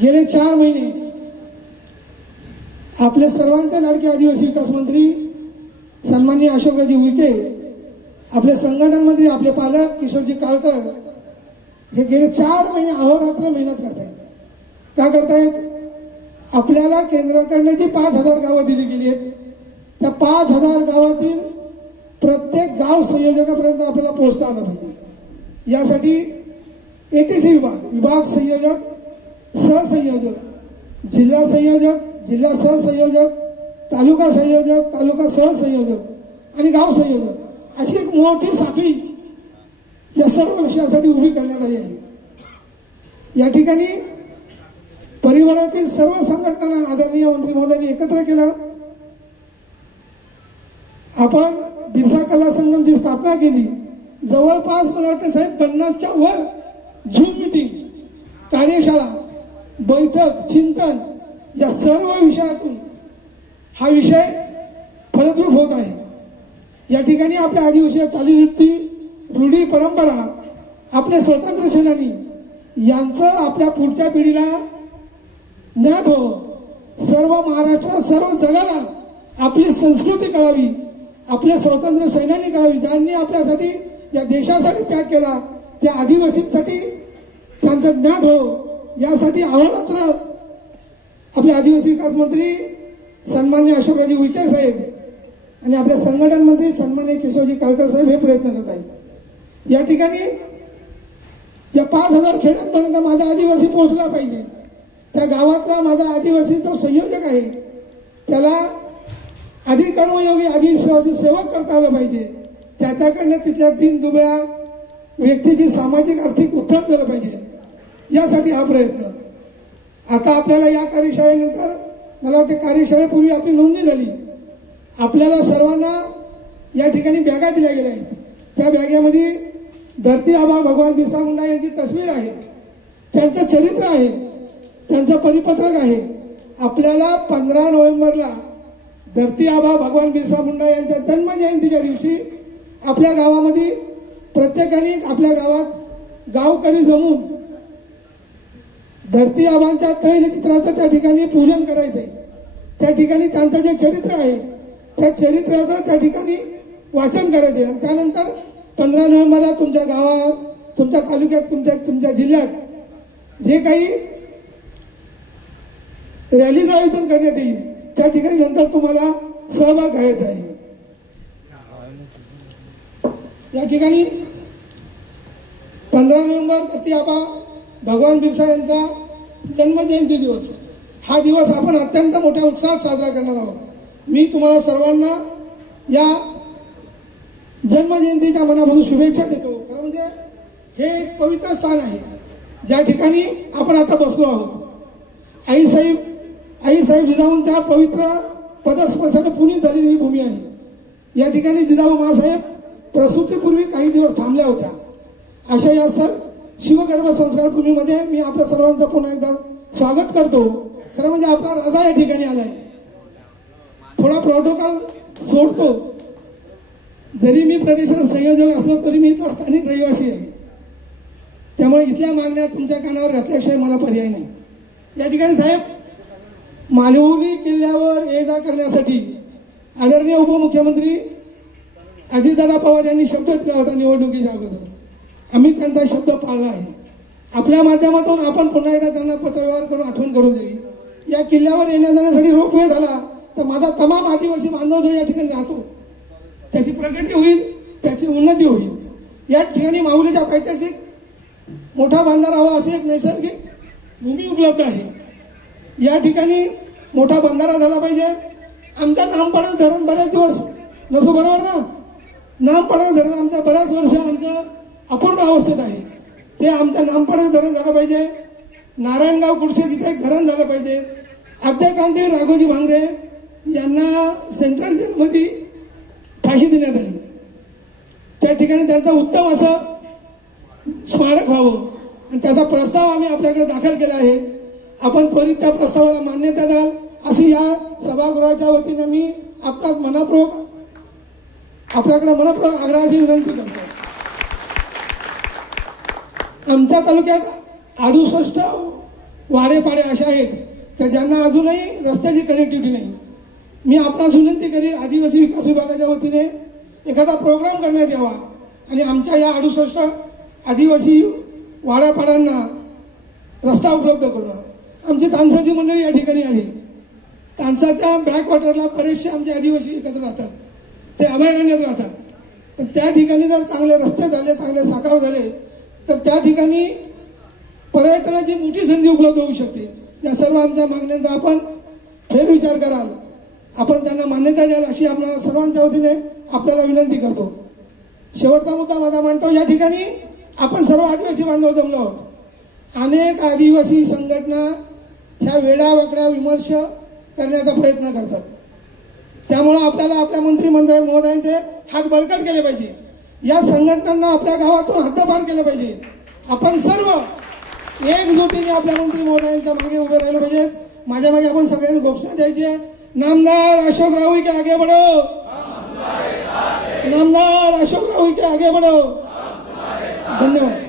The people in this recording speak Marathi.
गेले 4 महिने आपले सर्वांचे लाडके आदिवासी विकास मंत्री सन्माननीय अशोकरावजी उईके, आपले संघटन मंत्री, आपले पालक किशोरजी काळकर हे गेले 4 महिने अहोरात्र मेहनत करतायत. का करतायत? आपल्याला केंद्राकडनं जी 5000 गावं दिली गेली आहेत त्या 5000 गावातील प्रत्येक गाव संयोजकापर्यंत आपल्याला पोहोचता आलं पाहिजे. यासाठी एटीसी विभाग संयोजक, सहसंयोजक, जिल्हा संयोजक, जिल्हा सहसंयोजक, तालुका संयोजक, तालुका सहसंयोजक आणि गाव संयोजक अशी एक मोठी साखळी या सर्व विषयासाठी उभी करण्यात आली आहे. या ठिकाणी परिवारातील सर्व संघटनांना आदरणीय मंत्री महोदयांनी एकत्र केलं. आपण बिरसा कला संगमची स्थापना केली. जवळपास मला वाटतं साहेब 50च्या वर झूम मीटिंग, कार्यशाळा, बैठक, चिंतन या सर्व विषयातून हा विषय फलद्रूप होत आहे. या ठिकाणी आपल्या आदिवासी चालीरीती, रूढी, परंपरा, आपले स्वातंत्र्य सेनानी यांचं आपल्या पुढच्या पिढीला ज्ञात हो, सर्व महाराष्ट्र, सर्व जगाला आपली संस्कृती कळावी, आपले स्वातंत्र्य सैनिक कळावी, ज्यांनी आपल्यासाठी या देशासाठी त्याग केला त्या आदिवासींसाठी त्यांचं ज्ञात हो, यासाठी अहोरात्र आपले आदिवासी विकास मंत्री सन्माननीय अशोकरावजी उईके साहेब आणि आपले संघटन मंत्री सन्माननीय किशोरजी काळकर साहेब हे प्रयत्न करत आहेत. या ठिकाणी या 5000 खेड्यांपर्यंत माझा आदिवासी पोहोचला पाहिजे. त्या गावातला माझा आदिवासी जो संयोजक आहे त्याला आधी कर्मयोगी, आदिवासी सेवक करता आलं पाहिजे. त्याच्याकडनं तिथल्या दीनदुबळ्या व्यक्तीची सामाजिक आर्थिक उत्थान झालं पाहिजे. यासाठी हा प्रयत्न. आता आपल्याला या कार्यशाळेनंतर मला वाटतं कार्यशाळेपूर्वी आपली नोंदणी झाली. आपल्याला सर्वांना या ठिकाणी बॅगा दिल्या गेल्या आहेत. त्या बॅगेमध्ये धरती आबा भगवान बिरसा मुंडा यांची तस्वीर आहे, त्यांचं चरित्र आहे, त्यांचं परिपत्रक आहे. आपल्याला 15 नोव्हेंबरला धरती आबा भगवान बिरसा मुंडा यांच्या जन्मजयंतीच्या दिवशी आपल्या गावामध्ये प्रत्येकाने आपल्या गावात गावकरी जमून धरती आबांच्या तैलचित्राचं त्या ठिकाणी पूजन करायचं आहे. त्या ठिकाणी त्यांचं जे चरित्र आहे त्या चरित्राचं त्या ठिकाणी वाचन करायचं आहे. आणि त्यानंतर 15 नोव्हेंबरला तुमच्या गावात, तुमच्या तालुक्यात, तुमच्या जिल्ह्यात जे काही रॅलीचं आयोजन करण्यात येईल त्या ठिकाणी नंतर तुम्हाला सहभाग घ्यायचा आहे. या ठिकाणी 15 नोव्हेंबर धरती आबा भगवान बिरसा यांचा जन्मजयंती दिवस. हा दिवस आपण अत्यंत मोठ्या उत्साहात साजरा करणार आहोत. मी तुम्हाला सर्वांना या जन्मजयंतीच्या मनापासून शुभेच्छा देतो. खरं म्हणजे हे एक पवित्र स्थान आहे ज्या ठिकाणी आपण आता बसलो आहोत. आईसाहेब जिजाऊंच्या पवित्र पदस्पर्शाने पुनीत झालेली ही भूमी आहे. या ठिकाणी जिजाऊ मासाहेब प्रसूतीपूर्वी काही दिवस थांबल्या होत्या. अशा या शिवगर्भ संस्कार भूमीमध्ये मी आपल्या सर्वांचं पुन्हा एकदा स्वागत करतो. खरं म्हणजे आपला राजा या ठिकाणी आलाय. थोडा प्रोटोकॉल सोडतो. जरी मी प्रदेशाचा संयोजक असलो तरी मी इथला स्थानिक रहिवासी आहे. त्यामुळे इथल्या मागण्या तुमच्या कानावर घातल्याशिवाय मला पर्याय नाही. या ठिकाणी साहेब मालवणी किल्ल्यावर ये जा करण्यासाठी आदरणीय उपमुख्यमंत्री अजितदादा पवार यांनी शब्द दिला होता निवडणुकीच्या अगोदर. आम्ही त्यांचा शब्द पाळला आहे. आपल्या माध्यमातून आपण पुन्हा एकदा त्यांना पत्रव्यवहार करून आठवण करून द्यावी. या किल्ल्यावर येण्या जाण्यासाठी रोपवे झाला तर माझा तमाम आदिवासी बांधव जो या ठिकाणी राहतो त्याची प्रगती होईल, त्याची उन्नती होईल. या ठिकाणी माऊलीच्या पायथ्याशी मोठा बंधारा हवा अशी एक नैसर्गिक भूमी उपलब्ध आहे. या ठिकाणी मोठा बंधारा झाला पाहिजे. आमच्या नामपडाच धरण बरेच दिवस नसो, बरोबर ना? नामपडाच धरण आमच्या बऱ्याच वर्ष आमचं अपूर्ण अवस्थेत आहे. ते आमच्या नामपडाच धरण झालं पाहिजे. नारायणगाव कुडशे तिथे एक धरण झालं पाहिजे. आद्यक्रांतीवीर राघोजी भांगरे यांना सेंट्रल जेलमध्ये फाशी देण्यात आली. त्या ठिकाणी त्यांचं उत्तम असं स्मारक व्हावं आणि त्याचा प्रस्ताव आम्ही आपल्याकडे दाखल केला आहे. आपण त्वरित त्या प्रस्तावाला मान्यता द्याल अशी या सभागृहाच्या वतीने मी आपल्याकडे मनपूर्वक आग्रहाची विनंती करतो. आमच्या तालुक्यात 68 वाडेपाडे असे आहेत की ज्यांना अजूनही रस्त्याची कनेक्टिव्हिटी नाही. मी आपणास विनंती करी आदिवासी विकास विभागाच्या वतीने एखादा प्रोग्राम करण्यात यावा आणि आमच्या या 68 आदिवासी वाड्यापाड्यांना रस्ता उपलब्ध करून. आमची तानसाची मंडळी या ठिकाणी आली. तानसाच्या बॅकवॉटरला बरेचसे आमचे आदिवासी एकत्र राहतात, ते अभयारण्यात राहतात. पण त्या ठिकाणी जर चांगले रस्ते झाले, चांगले साकार झाले तर त्या ठिकाणी पर्यटनाची मोठी संधी उपलब्ध होऊ शकते. या सर्व आमच्या मागण्यांचा आपण फेरविचार कराल, आपण त्यांना मान्यता द्याल अशी आपल्या सर्वांच्या वतीने आपल्याला विनंती करतो. शेवटचा मुद्दा माझा मांडतो. या ठिकाणी आपण सर्व आदिवासी बांधव जमलो आहोत. अनेक आदिवासी संघटना ह्या वेड्यावाकड्या विमर्श करण्याचा प्रयत्न करतात. त्यामुळं आपल्याला आपल्या मंत्रिमंडळ महोदयांचे हात बळकट केले पाहिजे. या संघटनांना आपल्या गावातून हद्दपार केलं पाहिजे. आपण सर्व एकजुटीने आपल्या मंत्री महोदयांच्या मागे उभे राहिले पाहिजेत. माझ्या मागे आपण सगळ्यांनी घोषणा द्यायची. नामदार अशोक राऊई के आगे बढ़ो, नामदार अशोक राऊई के आगे बढ़ो. धन्यवाद.